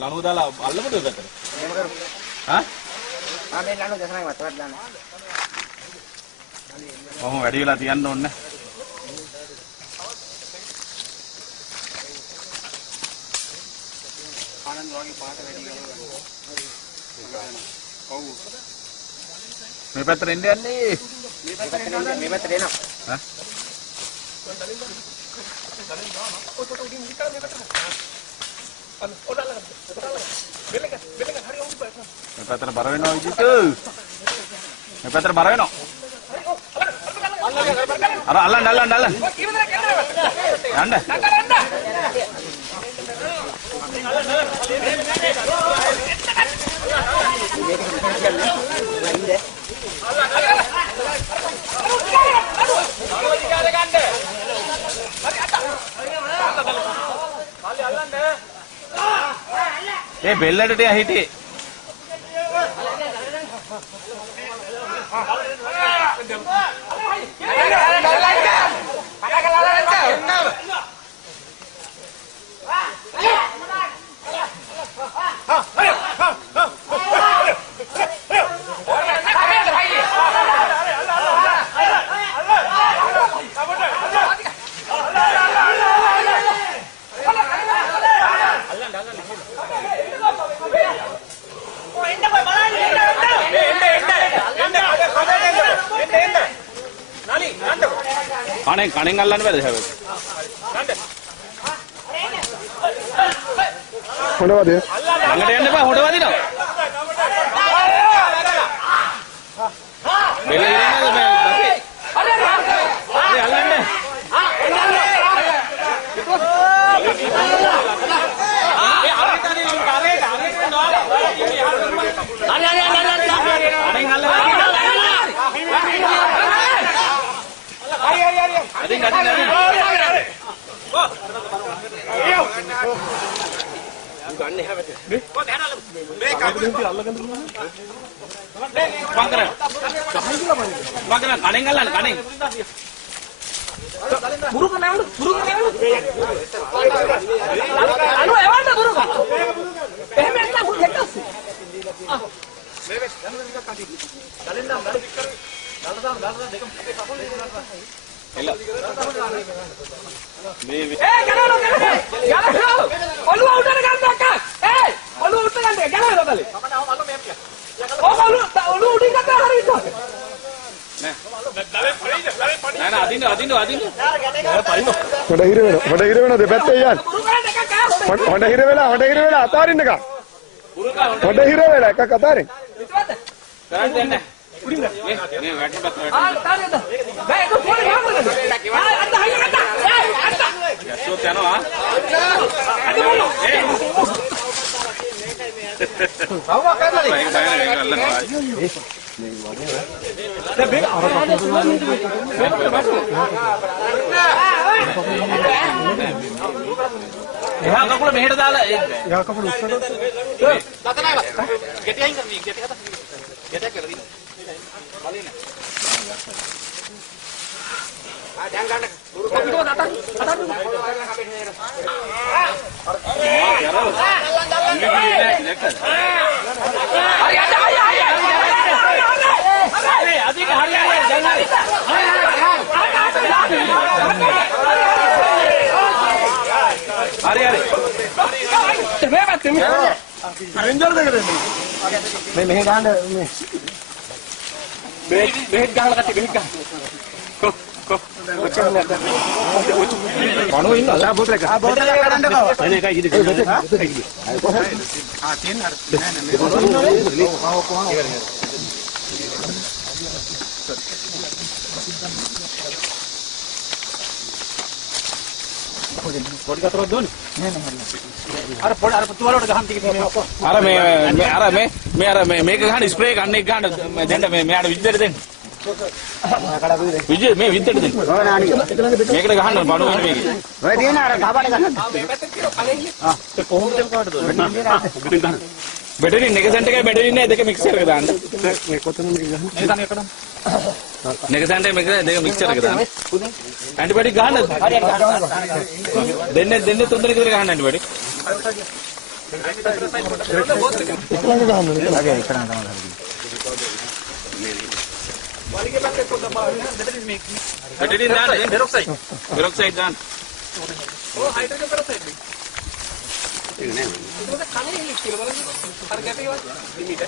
ලණුව දාලා අල්ලමුද ඔය පැත්තට? එහෙම කරු. හා? මේ ලණුව දැසනයි වතවත් දාන්න. කොහොම වැඩි වෙලා තියන්න ඕනේ. ආනන්ද වගේ පාට වැඩි කරනවා. ඔව්. මේ පැත්තට එන්න යන්නේ. මේ පැත්තට එනවා. හා? මේ පැත්තට බර වෙනවා විදිහට. මේ පැත්තට බර වෙනවා. අර අල්ලන්න. යන්න. ඒ බෙල්ලට හිටියේ. කණෙන් අල්ලන්න බැද හැබැයි. හොඬ වදින. ළඟට යන්න එපා හොඬ වදිනවා. බෙල්ල ඉරනද මේ බකේ. හරි අල්ලන්න. හොඬ හිර වෙනවා දෙපැත්තේ යන්න. හොඬ හිර වෙලා අතාරින්න එක. හොඬ හිර වෙලා එකක් අතාරින්න. ගන්න දෙන්න. උඩින්ද? මේ වැටිපත් වැටි. තාරියද? බෑ ඒක පොඩි ගාමරද? අන්න හයියට. අන්න. යසෝත් යනවා. අද මොන? සවවා කරලා නේ. එහා කකුල මෙහෙට දාලා එහා කකුල උස්සන ලතනයිවත් ගෙටි අයින් කරන්නේ ගෙටි හදා ගෙටයක් කරලා දින්න කලින් දැන් ගන්න දුරු කපිටෝ නතර हरी हरी मैं बात करनी रेंजर देख रहे मैं मेहंग गांड में बेहद गांड करती बेहद गांड को बच्चे ने පණුව ඉන්නවද? ආ බෝතලක. ආ බෝතලක ගන්න කව. එනේ එකයි කිදි. ආ තියෙන අර පොඩි කතරක් දෝනේ. නෑ නෑ. අර පොඩි අර පුතු වලට ගහන්න ටික තියෙනවා. අර මේ මේක ගහන්න ස්ප්‍රේ ගන්න එක ගන්න දෙන්න මේ මෙයාට විද්දෙට දෙන්න. විජේ මේ විද්දෙට දෙන්න. ඔය නානි. මේකට ගහන්න බඩු වෙන මේකේ. ඔය තියෙන අර ගහපඩ ගන්න. ආ මේ පැත්තට කියලා කලෙන්නේ. ආ ඒක කොහොමද කාටද? උගලින් ගන්න. බැටරින් එක සෙන්ට් එකයි බැටරින් නෑ දෙක මික්සර් එක දාන්න. මේ කොතනද මේක ගහන්නේ? මේ තන එකට. නෙගසන්ට මේක දෙක මික්සර් එක දාන්න. ඇන්ටිබයොටික් ගහන්නද? දෙන්නේ තුන් දෙනෙක් විතර ගහන්න ඇන්ටිබයොටික්. ඉක්ලංග ගහන්න. අගේ එකන තමයි. වලිගේ පැත්තේ පොඩ්ඩක් බලන්න දෙපැත්තේ මේක. බැටරින් දාන්න පෙරොක්සයිඩ්. පෙරොක්සයිඩ් දාන්න. ඔය හයිඩ්‍රජන් පෙරොක්සයිඩ්. ඒක නෑ. ඒක කන්නේ ඉලි කියලා බලන්න. අර ගැටේ වල ලිමිට්.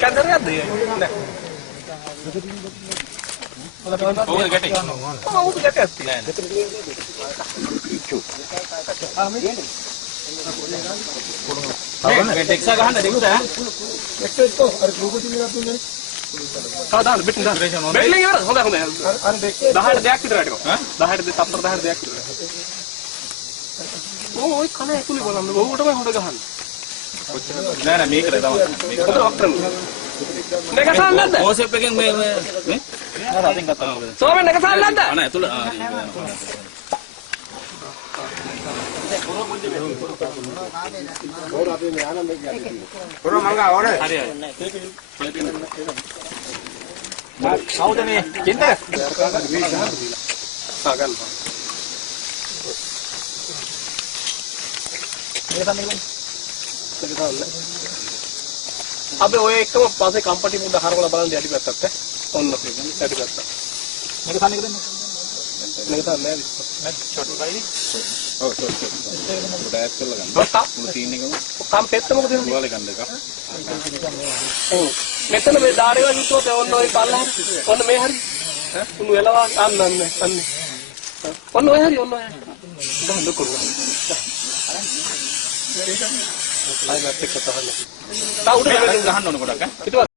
කන්දරයක්ද නෑ. ඕක ගැටේ. ඔව් ගැටයක් නෑ. මේ ටෙක්සා ගහන්න දෙන්න ඈ. එක්සෙට් කො අර ග්ලූකෝස් එකක් දුන්නනේ. දාන්න බෙට්ටි දාන්න. බෙට්ලෙන් ඉවර හොඳයි. අර 10ට දෙයක් විතර වැඩිකෝ. 10ට තප්පර 10ට දෙයක් විතර. ඔය කන ඇතුලේ බලන්න. ඕක තමයි හොඳ ගහන්න. නෑ මේකට තමයි. මේක ඔක්ටරන්. මේක ගහන්න නැද්ද? ඕසෙප් එකෙන් මේ නෑ අතින් ගත්තා. සෝමෙන් එක ගහන්න නැද්ද? අනේ ඇතුළ හරි හරි. කවුද මේ? කින්ද? ආ ගන්න. අපි ඔය එකම පස්සේ කම්පටි මුද්ද හරවලා බලන්න යටි පැත්තට ඈ. ඔන්න යටි පැත්ත. මේක තන්නේ දෙන්න. මේක තමයි මැත් ෂොට් බයිලි. ඔව් ෂොට්. ඩයත් කරලා ගන්න. බස්තා. මුළු තීන් එකම කම් පෙත්ත මොකද වෙන්නේ? වල ගන්න එක. ඔව්. මෙතන මේ ධාරේ වල හිතුවොත් ඔන්න ඔය බලන්න. ඔන්න මේ හරි. ඈ උණු එලවා අන්න. ඔන්න ඔය හරි ඔන්න ඔය. බහඳ කරුවා. ආයි මැත් එක තහන්න. තා උඩ ගහන්න ඕන ගොඩක් ඈ. හිතුවා